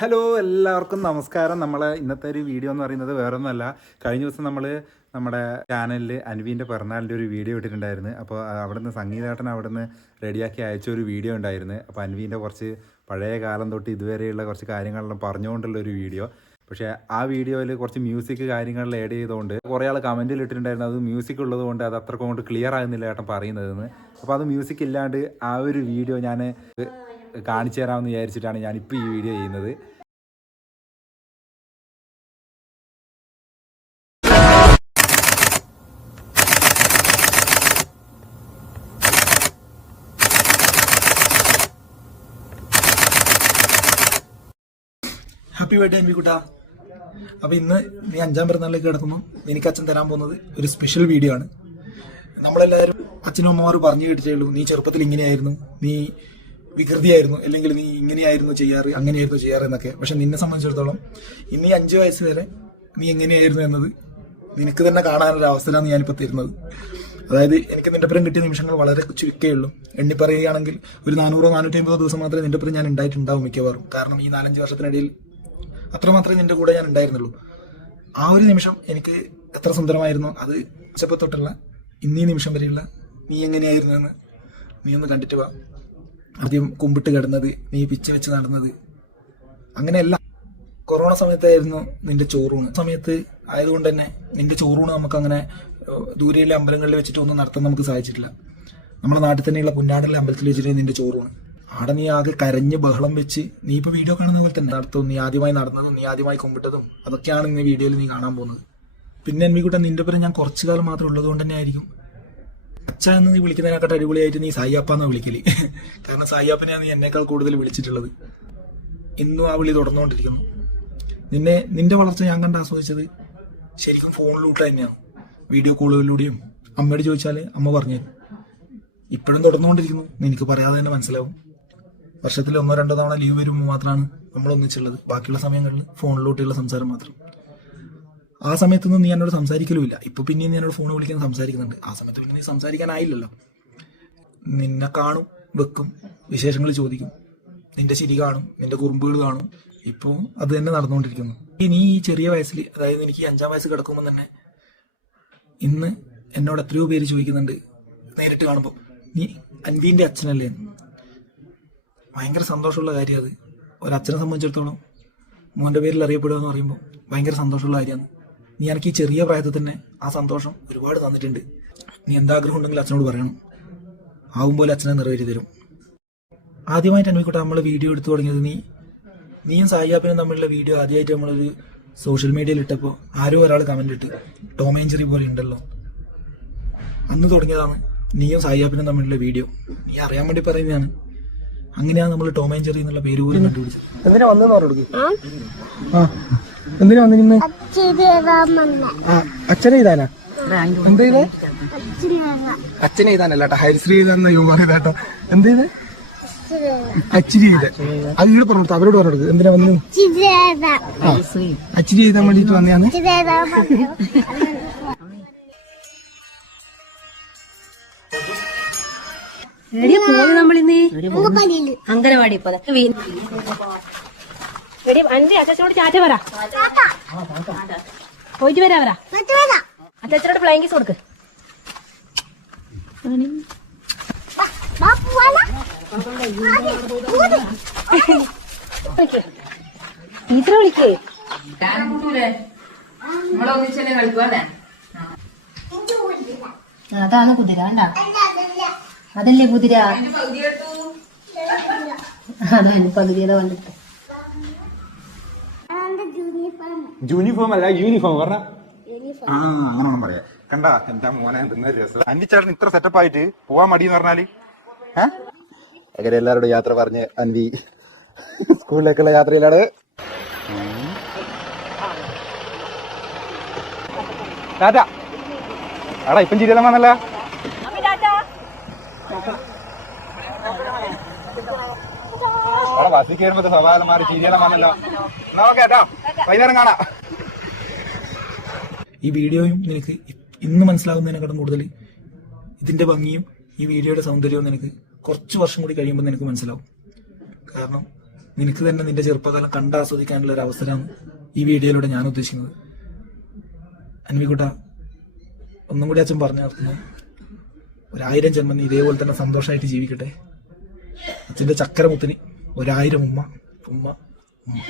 Hello എല്ലാവർക്കും നമസ്കാരം. നമ്മളെ ഇന്നത്തെ ഒരു വീഡിയോ എന്ന് പറയുന്നത് വേറൊന്നുമല്ല. കഴിഞ്ഞ ദിവസം നമ്മൾ നമ്മുടെ ചാനലിൽ അനുവിന്റെ പിറന്നാളിന്റെ ഒരു വീഡിയോ ഇട്ടിട്ടുണ്ടായിരുന്നു. അപ്പോൾ അവിടുന്ന് സംഗീതേട്ടൻ അവിടുന്ന് റെഡിയാക്കി അയച്ച ഒരു വീഡിയോ ഉണ്ടായിരുന്നു. അപ്പോൾ അനുവിന്റെ കുറച്ച് പഴയ കാലം തൊട്ട് ഇതുവരെയുള്ള കുറച്ച് കാര്യങ്ങളെല്ലാം പറഞ്ഞുകൊണ്ടുള്ള ഒരു വീഡിയോ. പക്ഷേ ആ വീഡിയോയിൽ കുറച്ച് മ്യൂസിക് കാര്യങ്ങൾ ആഡ് ചെയ്തുകൊണ്ട് കുറേ ആൾ കമന്റിൽ ഇട്ടിട്ടുണ്ടായിരുന്നു. അത് മ്യൂസിക് ഉള്ളത് കൊണ്ട് അത് അത്രക്കും കൊണ്ട് ക്ലിയർ ആകുന്നില്ല ഏട്ടൻ പറയുന്നതെന്ന്. അപ്പോൾ അത് മ്യൂസിക് ഇല്ലാണ്ട് ആ ഒരു വീഡിയോ ഞാൻ കാണിച്ചു തരാമെന്ന് വിചാരിച്ചിട്ടാണ് ഞാനിപ്പോൾ ഈ വീഡിയോ ചെയ്യുന്നത്. ഹാപ്പി ബർത്ത്ഡേ അൻവിക്കുട്ട അപ്പോൾ ഇന്ന് നീ അഞ്ചാം പിറന്നാളിലേക്ക് കിടക്കുന്നു. എനിക്ക് അച്ഛൻ തരാൻ പോകുന്നത് ഒരു സ്പെഷ്യൽ വീഡിയോ ആണ്. നമ്മളെല്ലാവരും അച്ഛനും അമ്മമാർ പറഞ്ഞു കേട്ടിട്ടേ ഉള്ളൂ. നീ ചെറുപ്പത്തിൽ ഇങ്ങനെയായിരുന്നു. നീ വികൃതിയായിരുന്നു. അല്ലെങ്കിൽ നീ ഇങ്ങനെയായിരുന്നു ചെയ്യാറ് അങ്ങനെയായിരുന്നു ചെയ്യാറ് എന്നൊക്കെ. പക്ഷെ നിന്നെ സംബന്ധിച്ചിടത്തോളം ഇന്ന് ഈ അഞ്ചു വയസ്സ് വരെ നീ എങ്ങനെയായിരുന്നു എന്നത് നിനക്ക് തന്നെ കാണാനൊരു അവസരമാണ് ഞാനിപ്പോൾ തരുന്നത്. അതായത് എനിക്ക് നിന്റെ പുറം കിട്ടിയ നിമിഷങ്ങൾ വളരെ ചുരുക്കേ ഉള്ളൂ. എണ്ണി പറയുകയാണെങ്കിൽ ഒരു നാനൂറോ നാനൂറ്റി അമ്പതോ ദിവസം മാത്രമേ നിന്റെ പരം ഞാൻ ഉണ്ടായിട്ടുണ്ടാവും മിക്കവാറും. കാരണം ഈ നാലഞ്ച് വർഷത്തിനിടയിൽ അത്രമാത്രമേ നിന്റെ കൂടെ ഞാൻ ഉണ്ടായിരുന്നുള്ളൂ. ആ ഒരു നിമിഷം എനിക്ക് എത്ര സുന്ദരമായിരുന്നു. അത് ഉച്ചപ്പത്തൊട്ടുള്ള ഇന്നീ നിമിഷം വരെയുള്ള നീ എങ്ങനെയായിരുന്നു എന്ന് നീ ഒന്ന് കണ്ടിട്ട് വാ. ആദ്യം കുമ്പിട്ട് കിടന്നത് നീ പിച്ച വെച്ച് നടന്നത്. അങ്ങനെയല്ല. കൊറോണ സമയത്തായിരുന്നു നിന്റെ ചോറൂണ്. സമയത്ത് ആയതുകൊണ്ട് തന്നെ നിന്റെ ചോറൂണ് നമുക്ക് അങ്ങനെ ഏഹ്, ദൂരെയുള്ള അമ്പലങ്ങളിൽ വെച്ചിട്ട് ഒന്നും നടത്താൻ നമുക്ക് സാധിച്ചിട്ടില്ല. നമ്മുടെ നാട്ടിൽ തന്നെയുള്ള പുന്നാടിലെ അമ്പലത്തിൽ വെച്ചിട്ട് നിന്റെ ചോറൂണ്. ആടെ നീ ആകെ കരഞ്ഞ് ബഹളം വെച്ച് നീ ഇപ്പൊ വീഡിയോ കാണുന്ന പോലെ തന്നെ നടത്തും. നീ ആദ്യമായി നടന്നതും നീ ആദ്യമായി കുമ്പിട്ടതും അതൊക്കെയാണ് നീ വീഡിയോയിൽ നീ കാണാൻ പോകുന്നത്. പിന്നെ എൻമിക്കുട്ട നിന്റെ പേര് ഞാൻ കുറച്ചു കാലം മാത്രം ഉള്ളത് കൊണ്ട് തന്നെ ആയിരിക്കും അച്ഛ എന്ന് നീ വിളിക്കുന്നതിനെക്കാട്ട് അടിപൊളിയായിട്ട് നീ സായിയപ്പ എന്നാ വിളിക്കൽ. കാരണം സായിയാപ്പനെയാണ് നീ എന്നേക്കാൾ കൂടുതൽ വിളിച്ചിട്ടുള്ളത്. ഇന്നും ആ വിളി തുടർന്നുകൊണ്ടിരിക്കുന്നു. നിന്നെ നിന്റെ വളർച്ച ഞാൻ കണ്ട് ആസ്വദിച്ചത് ശരിക്കും ഫോണിലൂടെ തന്നെയാണ്. വീഡിയോ കോളുകളിലൂടെയും അമ്മയോട് ചോദിച്ചാൽ അമ്മ പറഞ്ഞു. ഇപ്പോഴും തുടർന്നുകൊണ്ടിരിക്കുന്നു. നിനക്ക് പറയാതെ തന്നെ മനസ്സിലാവും. വർഷത്തിൽ ഒന്നോ രണ്ടോ തവണ ലീവ് വരുമ്പോൾ മാത്രമാണ് നമ്മൾ ഒന്നിച്ചുള്ളത് ബാക്കിയുള്ള സമയങ്ങളിൽ ഫോണിലൂടെയുള്ള സംസാരം മാത്രം. ആ സമയത്തൊന്നും നീ എന്നോട് സംസാരിക്കലുമില്ല. ഇപ്പൊ പിന്നെ നീ എന്നോട് ഫോൺ വിളിക്കാൻ സംസാരിക്കുന്നുണ്ട്. ആ സമയത്ത് പിന്നെ നീ സംസാരിക്കാനായില്ലല്ലോ. നിന്നെ കാണും വെക്കും വിശേഷങ്ങൾ ചോദിക്കും. നിന്റെ ചിരി കാണും നിന്റെ കുറുമ്പുകൾ കാണും. ഇപ്പോൾ അത് തന്നെ നടന്നുകൊണ്ടിരിക്കുന്നു. നീ ഈ ചെറിയ വയസ്സിൽ അതായത് എനിക്ക് അഞ്ചാം വയസ്സ് കിടക്കുമ്പോൾ തന്നെ ഇന്ന് എന്നോട് എത്രയോ പേര് ചോദിക്കുന്നുണ്ട് നേരിട്ട് കാണുമ്പോൾ നീ അൻവീന്റെ അച്ഛനല്ലേ. ഭയങ്കര സന്തോഷമുള്ള കാര്യം അത്. ഒരച്ഛനെ സംബന്ധിച്ചിടത്തോളം മോന്റെ പേരിൽ അറിയപ്പെടുക എന്ന് പറയുമ്പോൾ ഭയങ്കര സന്തോഷമുള്ള കാര്യമാണ്. നീ എനിക്ക് ഈ ചെറിയ പ്രായത്തിൽ തന്നെ ആ സന്തോഷം ഒരുപാട് തന്നിട്ടുണ്ട്. നീ എന്താഗ്രഹം ഉണ്ടെങ്കിൽ അച്ഛനോട് പറയണം. ആവും പോലെ അച്ഛനെ നിറവേറ്റി തരും. ആദ്യമായിട്ട് അനുഭവിക്കട്ടെ നമ്മൾ വീഡിയോ എടുത്തു തുടങ്ങിയത് നീ നീയും സായിയാപ്പിനും തമ്മിലുള്ള വീഡിയോ ആദ്യമായിട്ട് നമ്മളൊരു സോഷ്യൽ മീഡിയയിൽ ഇട്ടപ്പോൾ ആരോ ഒരാൾ കമന്റ് ഇട്ട് ടോമേഞ്ചറി പോലെ ഉണ്ടല്ലോ. അന്ന് തുടങ്ങിയതാണ് നീയും സായിയാപ്പിനും തമ്മിലുള്ള വീഡിയോ നീ അറിയാൻ വേണ്ടി പറയുന്നതാണ്. അങ്ങനെയാണ് നമ്മൾ ടോമേഞ്ചറി എന്നുള്ള പേര് പോലും കണ്ടുപിടിച്ചത്. എന്തിനാ വന്നു പറഞ്ഞു ആ. എന്തിനാ വന്നിരുന്നു? അച്ഛനെ എഴുതാനാ എന്ത് ചെയ്തേ? അച്ഛനെ എഴുതാനല്ല കേട്ടോ. ഹരിശ്രീ എഴുതാന്ന യുവ ഇതാട്ടോ എന്ത് ചെയ്ത്? അച്ചിരി ചെയ്ത്. അത് ഇവിടെ പറഞ്ഞു അവരോട് പറഞ്ഞു എന്തിനാ വന്നു അച്ചിരി എഴുതാൻ വേണ്ടിട്ട് വന്നതാണ്. നമ്മളിന്ന്? അങ്കനവാടി ഇപ്പൊ എടി അന്റെ അച്ഛനോട് ചാറ്റ പറ. പോയിട്ട് വരാ വരാ. അച്ഛനോട് കിസ് കൊടുക്ക്. ടീച്ചറെ വിളിക്കേ. അതാണ് കുതിര കണ്ട? അതല്ലേ കുതിര? അതാണ് പകുതിയുടെ കണ്ടിട്ട് യൂണിഫോം അല്ല യൂണിഫോം പറഞ്ഞ? ആ അങ്ങനെ വേണം പറയാ. കണ്ട എന്താ മോനെ രസം. അന്വിച്ചേട്ടൻ ഇത്ര സെറ്റപ്പ് ആയിട്ട് പോവാൻ മടി എന്ന് പറഞ്ഞാൽ? ഏഹ് അങ്ങനെ എല്ലാവരോടും യാത്ര പറഞ്ഞ് അന്തി സ്കൂളിലേക്കുള്ള യാത്രയിലാണ്. ടാറ്റ. ആടാ ഇപ്പം ചിരിയെല്ലാം വന്നല്ല? അവിടെ ബസ്സിൽ കയറുമ്പോ സ്വഭാവം മാറി ചിരിയെല്ലാം വന്നല്ലോ. എന്നാ ഓക്കെ കേട്ടോ വൈകുന്നേരം കാണാം. ഈ വീഡിയോയും നിനക്ക് ഇന്ന് മനസ്സിലാകുന്നതിനെക്കാളും കൂടുതൽ ഇതിന്റെ ഭംഗിയും ഈ വീഡിയോയുടെ സൗന്ദര്യവും നിനക്ക് കുറച്ച് വർഷം കൂടി കഴിയുമ്പോൾ നിനക്ക് മനസ്സിലാവും. കാരണം നിനക്ക് തന്നെ നിന്റെ ചെറുപ്പകാലം കണ്ടാസ്വദിക്കാനുള്ള ഒരു അവസരമാണ് ഈ വീഡിയോയിലൂടെ ഞാൻ ഉദ്ദേശിക്കുന്നത്. അൻവിക്കുട്ട ഒന്നും കൂടി അച്ഛൻ പറഞ്ഞു നിർത്തുന്നു ഒരായിരം ജന്മം ഇതേപോലെ തന്നെ സന്തോഷമായിട്ട് ജീവിക്കട്ടെ. അച്ഛന്റെ ചക്കരമുത്തിന് ഒരായിരം ഉമ്മ ഉമ്മ ഉമ്മ.